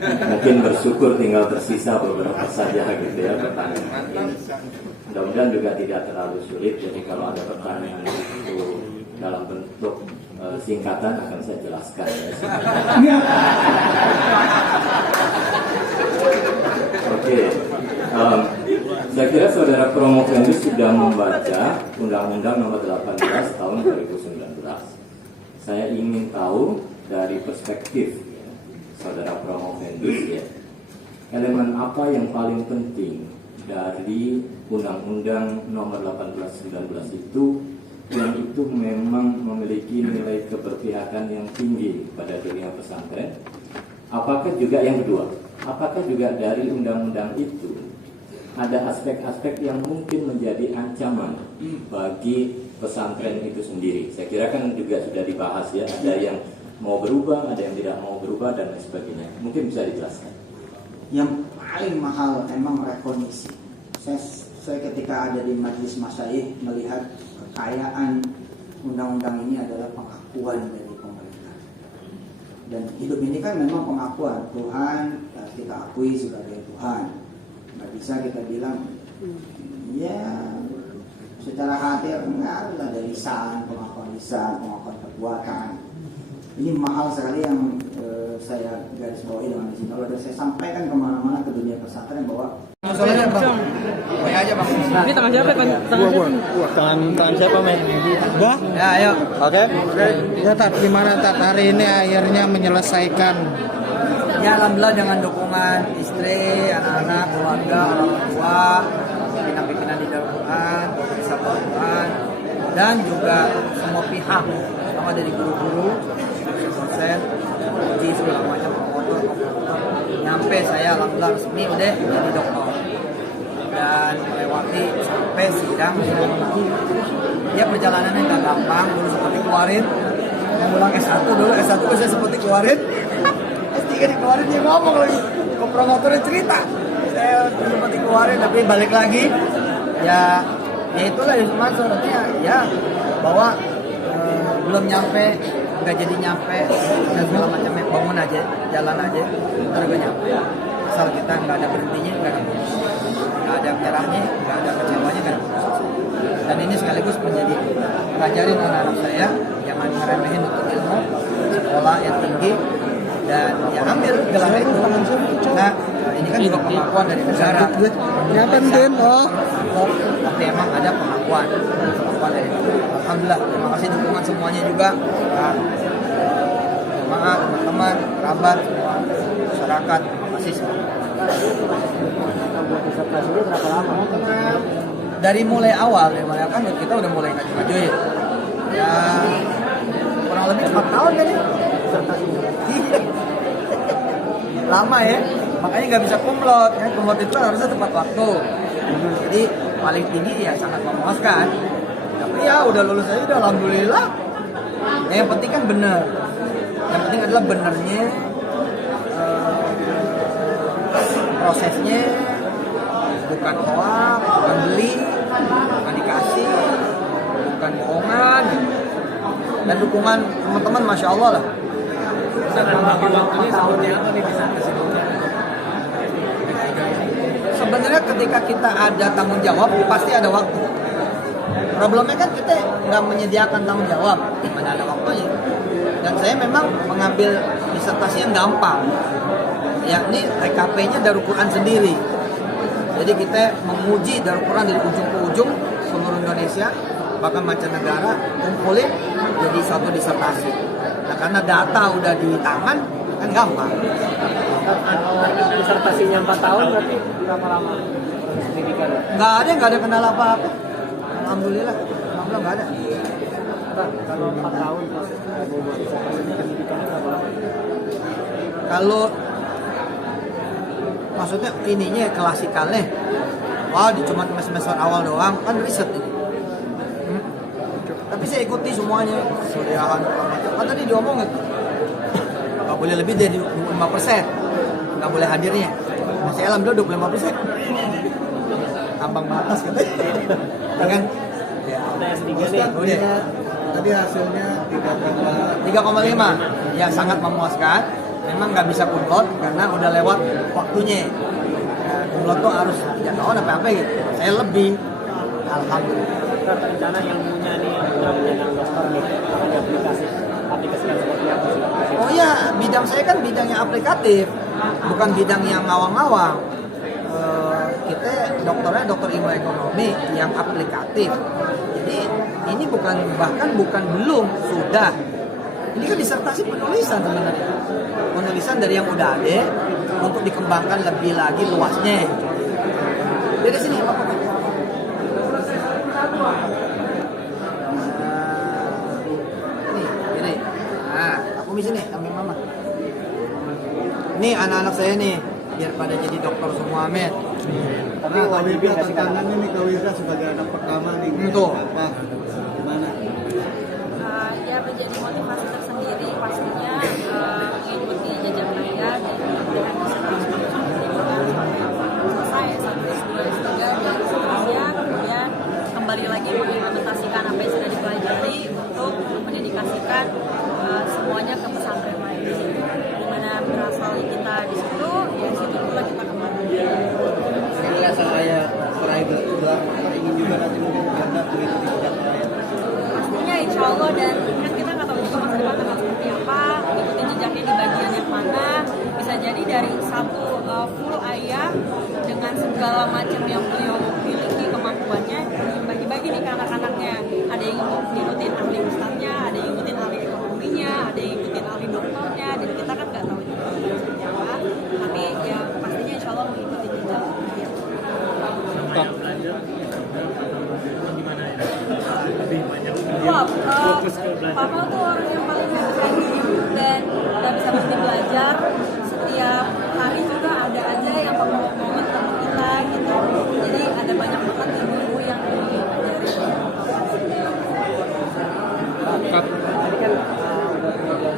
Mungkin bersyukur tinggal tersisa beberapa saja gitu ya pertanyaan ini. Mudah-mudahan juga tidak terlalu sulit. Jadi kalau ada pertanyaan itu dalam bentuk singkatan akan saya jelaskan ya. Oke. Saya kira saudara Promo Kendus sudah membaca Undang-Undang Nomor 18 Tahun 2019. Saya ingin tahu dari perspektif ya, saudara Promo Kendus ya, elemen apa yang paling penting dari Undang-Undang Nomor 18/19 itu yang itu memang memiliki nilai keberpihakan yang tinggi pada dunia pesantren. Apakah juga yang kedua, apakah juga dari undang-undang itu ada aspek-aspek yang mungkin menjadi ancaman bagi pesantren itu sendiri? Saya kira kan juga sudah dibahas ya, ada yang mau berubah, ada yang tidak mau berubah dan lain sebagainya. Mungkin bisa dijelaskan. Yang paling mahal emang rekognisi. Saya ketika ada di majelis masyayikh melihat kekayaan undang-undang ini adalah pengakuan dari pemerintah. Dan hidup ini kan memang pengakuan Tuhan, kita akui sebagai Tuhan. Nggak bisa kita bilang ya secara hati enggak, ada lisan, pengakuan perbuatan. Ini mahal sekali yang saya garis bawahi dengan sini. Kalau saya sampaikan kemana-mana ke dunia pesantren bahwa soalnya bang, baik aja bang. Ini tangan siapa kan? Tangan siapa men? Gua? Ya ayo. Oke. Ya Tat, gimana Tat hari ini akhirnya menyelesaikan? Ya alhamdulillah dengan dukungan istri, anak-anak, keluarga, orang tua, pimpinan-pimpinan di dalam Quran, pemirsa Quran, dan juga semua pihak, sama dari guru-guru, dosen, uji segala macam promotor, nyampe saya alhamdulillah resmi udah jadi dokter dan melewati sampai sidang. Ya perjalanannya nggak gampang, dulu seperti keluarin mengulang S1 dulu, S1 saya seperti keluarin, S3 dikeluarin, dia ngomong lagi ke promotornya cerita saya seperti keluarin, tapi balik lagi ya itulah yang maksudnya ya bahwa belum nyampe, nggak jadi nyampe dan segala macamnya, bangun aja, jalan aja, ntar gue nyampe. Asal kita nggak ada berhentinya, nggak ada menyerahnya, nggak ada kecewanya, nggak ada putus. Dan ini sekaligus menjadi ngajarin anak-anak saya jangan ngeremehin untuk ilmu, sekolah yang tinggi, dan ya ambil gelar itu. Nah ini kan juga pengakuan dari negara. Tapi emang ada pengakuan dari negara. Alhamdulillah, terima kasih dukungan semuanya juga, jemaah, teman-teman, kerabat, masyarakat, terima kasih semua. disertasinya berapa lama? Dari mulai awal ya kan kita udah mulai ngajuin ya kurang lebih 4 tahun kan ya disertasinya. Lama ya, makanya nggak bisa kumlot ya. Kumlot itu harusnya tepat waktu, jadi paling tinggi ya sangat memuaskan. Tapi ya udah lulus aja udah alhamdulillah ya, yang penting kan bener, yang penting adalah benernya, prosesnya, bukan hoak, bukan beli, bukan dikasih, bukan bohongan, dan dukungan teman-teman masya Allah lah. Sebenarnya ketika kita ada tanggung jawab pasti ada waktu. Problemnya kan kita nggak menyediakan tanggung jawab, mana ada waktunya. Dan saya memang mengambil disertasi yang gampang, yakni TKP-nya dari Quran sendiri. Jadi kita menguji dari Quran dari ujung ke ujung seluruh Indonesia, bahkan mancanegara, kumpulin jadi satu disertasi. Nah karena data udah di tangan kan gampang. Disertasinya 4 tahun berarti berapa lama pendidikan? Nggak ada kendala apa-apa. Alhamdulillah nggak ada. Kalau 4 tahun proses membuat disertasi pendidikan berapa lama? Kalau maksudnya ininya klasikalnya, wah cuma semester awal doang kan riset ini. Tapi saya ikuti semuanya, suriahan kan tadi diomongin nggak boleh lebih dari 25%, nggak boleh hadirnya. Nah, saya alhamdulillah 25%. Ambang batas gitu. Kan? Ya. Tadi hasilnya 3,5. 3,5 ya sangat memuaskan. memang nggak bisa kumlot karena udah lewat waktunya. Ya, kumlot tuh harus 3 tahun apa gitu. Saya lebih, alhamdulillah. Rencana ilmunya nih untuk menjadi dokter nih, ada aplikasikan seperti apa sih? Oh iya, bidang saya kan bidangnya aplikatif, bukan bidang yang ngawang-ngawang. Kita dokternya dokter ilmu ekonomi yang aplikatif. Jadi ini bukan belum, sudah. Ini kan disertasi penulisan sebenarnya. Penulisan dari yang udah ada untuk dikembangkan lebih lagi luasnya. Dari sini Pak. Ini. Nah, aku di sini ambil mama. Ini anak-anak saya nih, biar pada jadi dokter semua, Amin. Tapi wajib kasih tantangan nih ke Wira sebagai anak pertama nih. Itu. Apa? Gimana? Ya menjadi motivasi tersendiri pastinya mengikuti jejak ayah dan dengan selesai sampai S2 dan seterusnya, kemudian kembali lagi mengimplementasikan apa yang sudah dipelajari untuk mendedikasikan semuanya ke pesantren lain di situ. Dimana berasal kita di situ, ya situ pula kita kembali. Saya saya private juga ingin juga nanti menjadi jejak ayah. Pastinya insya Allah, dan kan kita nggak tahu juga masa depan akan seperti apa, ikutin jejaknya di bagian yang mana. Bisa jadi dari satu full ayah dengan segala macam yang beliau miliki kemampuannya bagi-bagi nih ke anak-anaknya. Ada yang ngikutin ahli ustadznya, ada yang ngikutin ahli ekonominya, ada yang ngikutin ahli dokternya, dan kita kan nggak tahu juga seperti apa. Tapi ya pastinya insya Allah mengikuti jejak. Wah, Papa tuh orang yang paling rajin dan gak bisa berhenti belajar. Setiap hari juga ada aja yang momen tentang kita gitu. Jadi ada banyak banget ilmu yang diajari. Tadi kan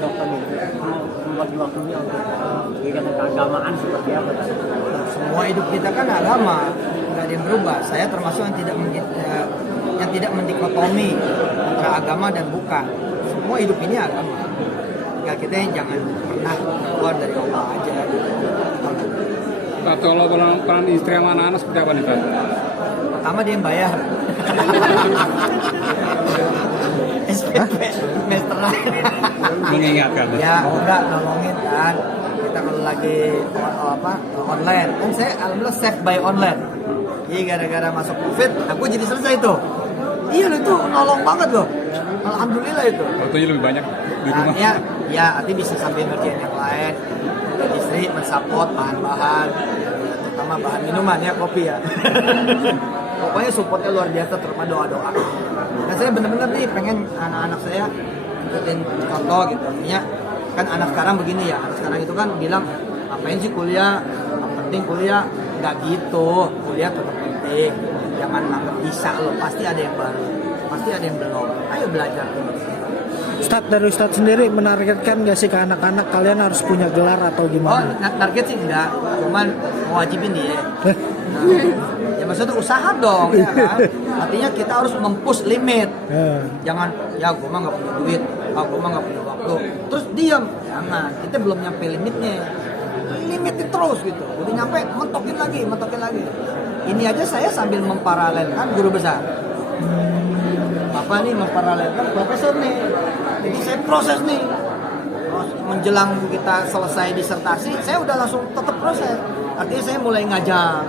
dokter nih membagi waktunya untuk kegiatan keagamaan seperti apa tadi? Semua hidup kita kan agama, nggak ada yang berubah. Saya termasuk yang tidak mendikotomi antara agama dan bukan. Semua hidup ini agama. Ya kita jangan pernah keluar dari Allah aja. Pak, kalau peran istri sama anak-anak seperti apa nih Pak? Pertama dia yang bayar. SPP semesteran. Mengingatkan. Ya udah nolongin kan. Kita kalau lagi online, kan saya alhamdulillah save by online. Jadi gara-gara masuk COVID, aku jadi selesai tuh. Iya loh itu nolong banget loh. Alhamdulillah itu. Waktunya lebih banyak di rumah. Ya, nanti bisa sambil ngerjain yang lain. Dan istri mensupport bahan-bahan, terutama bahan minuman ya, kopi ya. Pokoknya supportnya luar biasa, terutama doa-doa. Nah saya bener-bener nih pengen anak-anak saya ikutin contoh gitu. Artinya kan anak sekarang begini ya, anak sekarang itu kan bilang ngapain sih kuliah, yang penting kuliah. Nggak gitu, kuliah tetap penting. Jangan anggap bisa loh, pasti ada yang baru, pasti ada yang belum. Ayo belajar. Ustadz, dari Ustadz sendiri menargetkan nggak sih ke anak-anak kalian harus punya gelar atau Oh, gimana? target sih enggak, cuman mewajibin dia. Nah, ya maksudnya usaha dong, ya kan? Artinya kita harus mempush limit. Jangan, ya gue mah nggak punya duit, gue mah nggak punya waktu. Terus diam, jangan. Kita belum nyampe limitnya. Limitin terus gitu. Udah nyampe, mentokin lagi. Ini aja saya sambil memparalelkan guru besar. Bapak nih memparalelkan profesor nih. Jadi saya proses nih. Menjelang kita selesai disertasi, saya udah langsung tetap proses. Artinya saya mulai ngajar,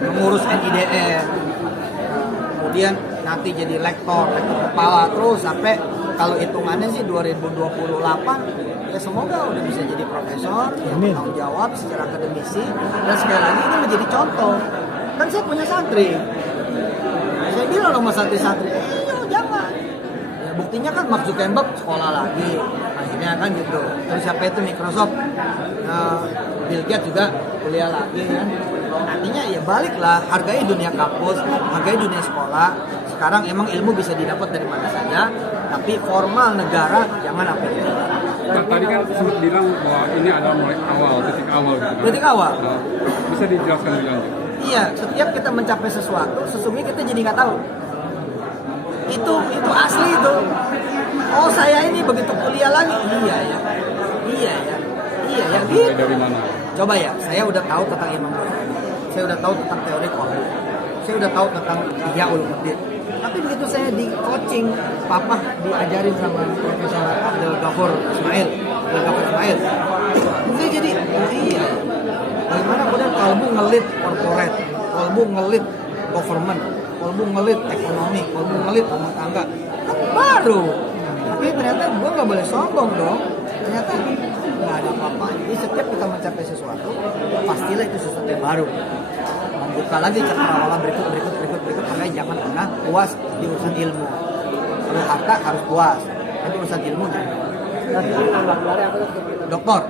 mengurus NIDN, kemudian nanti jadi lektor kepala terus sampai kalau hitungannya sih 2028 ya semoga udah bisa jadi profesor yang bertanggung jawab secara akademisi, dan sekali lagi ini menjadi contoh. Kan saya punya santri, saya bilang sama santri-santri, jangan. Ya, buktinya kan Mark Zuckerberg sekolah lagi, akhirnya kan gitu. Terus siapa itu Microsoft, Bill Gates juga kuliah lagi kan. Artinya ya baliklah, hargai dunia kampus, hargai dunia sekolah. Sekarang emang ilmu bisa didapat dari mana saja, tapi formal negara jangan apa itu. Tadi kan sempat bilang bahwa ini adalah mulai awal, titik awal gitu. Titik awal. Nah, bisa dijelaskan lebih lanjut? Iya, setiap kita mencapai sesuatu, sesungguhnya kita jadi nggak tahu. Itu asli itu. Oh saya ini begitu kuliah lagi, iya ya. Iya, yang Mulai dari mana? Coba ya, saya udah tahu tentang Imam Ghazali, saya udah tahu tentang teori kolbu, saya udah tahu tentang Ihya Ulumuddin. Tapi begitu saya di coaching, papa diajarin sama Profesor Abdul Ghafur Ismail, saya jadi, oh iya, bagaimana kemudian kolbu ngelit corporate, kolbu ngelit government, kolbu ngelit ekonomi, kolbu ngelit rumah tangga, kan baru. Tapi ternyata gue nggak boleh sombong dong. Ternyata nggak ada apa-apa. Jadi setiap kita mencapai sesuatu, pastilah itu sesuatu yang baru. Membuka lagi cakrawala berikut. Makanya jangan pernah puas di urusan ilmu. Kalau harta harus puas, tapi urusan ilmu jangan. Doktor.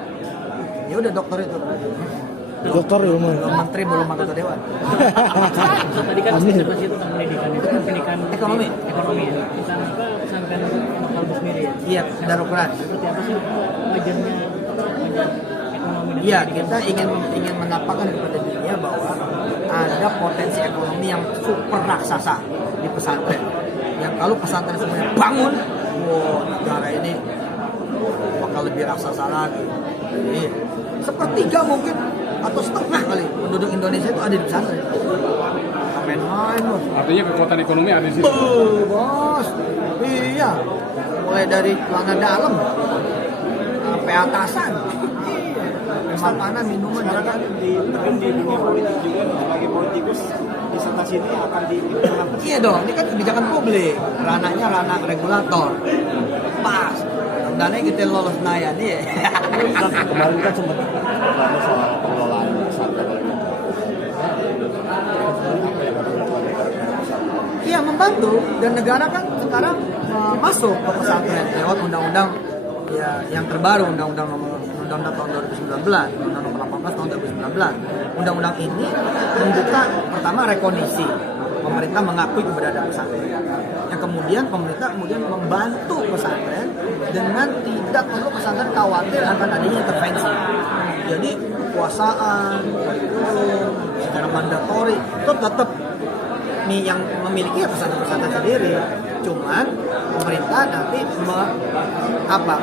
Ya udah dokter itu. Dokter ilmu. Belum menteri, belum anggota dewan. Tadi kan konsentrasi itu tentang pendidikan, itu kan pendidikan Ekonomi. ya. Pesantren pesantren lokal sendiri ya. Iya, Darul Quran. Seperti apa sih wajarnya ekonomi dan Iya, pendidikan? kita ingin menampakkan kepada dunia bahwa ada potensi ekonomi yang super raksasa di pesantren. Yang kalau pesantren semuanya bangun, negara ini bakal lebih raksasa lagi. Jadi, sepertiga mungkin atau setengah kali penduduk Indonesia itu ada di pesantren. Main-main loh. Artinya kekuatan ekonomi ada di situ. Bos, iya, mulai dari celana dalam sampai atasan. Makanan, minuman, Masyarakat di dunia politik juga sebagai politikus di sana sini akan dipilih. Iya dong, ini kan kebijakan publik, ranahnya ranah regulator. Pas, dananya kita lolos naya nih. Kemarin kan sempat berbicara soal pengelolaan pesantren. Iya membantu, dan negara kan sekarang masuk ke pesantren lewat undang-undang ya yang terbaru, undang-undang tahun 2019, undang-undang nomor 18 tahun 2019. Undang-undang ini membuka pertama rekognisi, pemerintah mengakui keberadaan pesantren. Yang kemudian pemerintah membantu pesantren dengan tidak perlu pesantren khawatir akan adanya intervensi. Jadi kekuasaan, kurikulum, secara mandatori itu tetap nih yang memiliki ya pesantren-pesantren sendiri. Cuman pemerintah nanti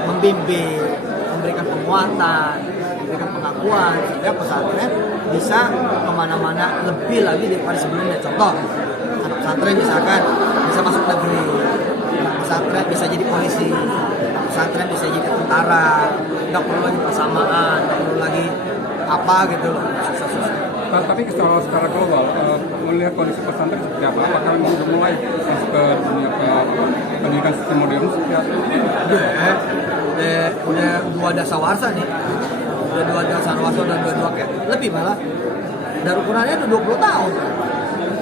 membimbing, memberikan penguatan, memberikan pengakuan sehingga pesantren bisa kemana-mana lebih lagi daripada sebelumnya. Contoh, anak pesantren misalkan bisa masuk negeri, anak pesantren bisa jadi polisi, anak pesantren bisa jadi tentara, nggak perlu lagi persamaan, nggak perlu lagi apa gitu loh, susah-susah. Tapi secara global, melihat kondisi pesantren seperti apa? Apakah memang sudah mulai masuk ke dunia pendidikan sistem modern seperti apa? Udah dua dasawarsa nih, udah dua dasawarsa dan dua kayak lebih malah. Dari ukurannya udah 20 tahun,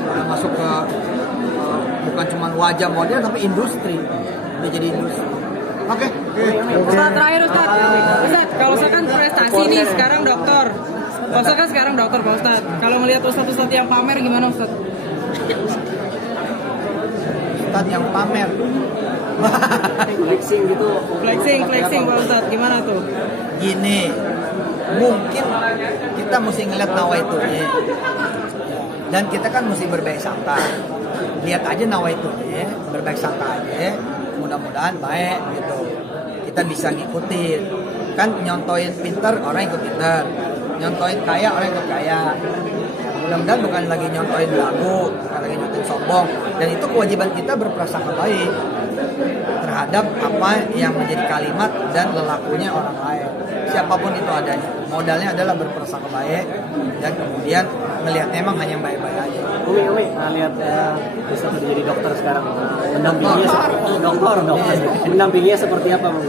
udah masuk ke bukan cuma wajah modern tapi industri, udah jadi industri. Oke. Ustaz, terakhir Ustaz, kalau saya kan prestasi nih sekarang dokter. Pak Ustaz kan sekarang dokter Pak Ustaz. Kalau melihat Ustaz yang pamer gimana Ustaz? Ustaz yang pamer. Flexing gitu. Flexing Pak Ustaz, gimana tuh? Gini, mungkin kita mesti ngeliat nawaitunya. Dan kita kan mesti berbaik sangka. Lihat aja nawaitunya, berbaik sangka aja. Mudah-mudahan baik gitu. Kita bisa ngikutin. Kan nyontoin pinter orang ikut pinter, nyontoin kaya orang ikut kaya. Mudah-mudahan bukan lagi nyontoin lagu, bukan lagi nyontoin sombong. Dan itu kewajiban kita berprasangka baik terhadap apa yang menjadi kalimat dan lelakunya orang lain, siapapun itu adanya. Modalnya adalah berprasangka baik dan kemudian melihatnya emang hanya yang baik-baik aja. Umi, lihat bisa jadi dokter sekarang. Mendampinginya dokter. Mendampinginya seperti apa, Bang?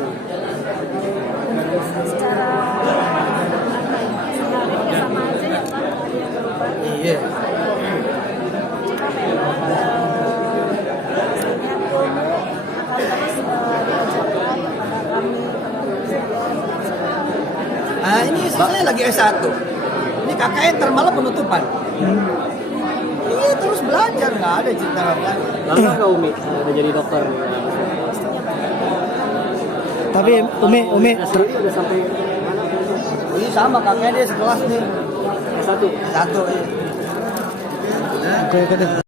Iya. Ini saya lagi S1. Ini KKN termalah penutupan. Iya terus belajar, nggak ada cerita belajar. Bangga nggak Umi udah jadi dokter? Tapi Umi Udah sampai mana? Ini sama KKN dia sekelas nih. S1. Satu. oke deh.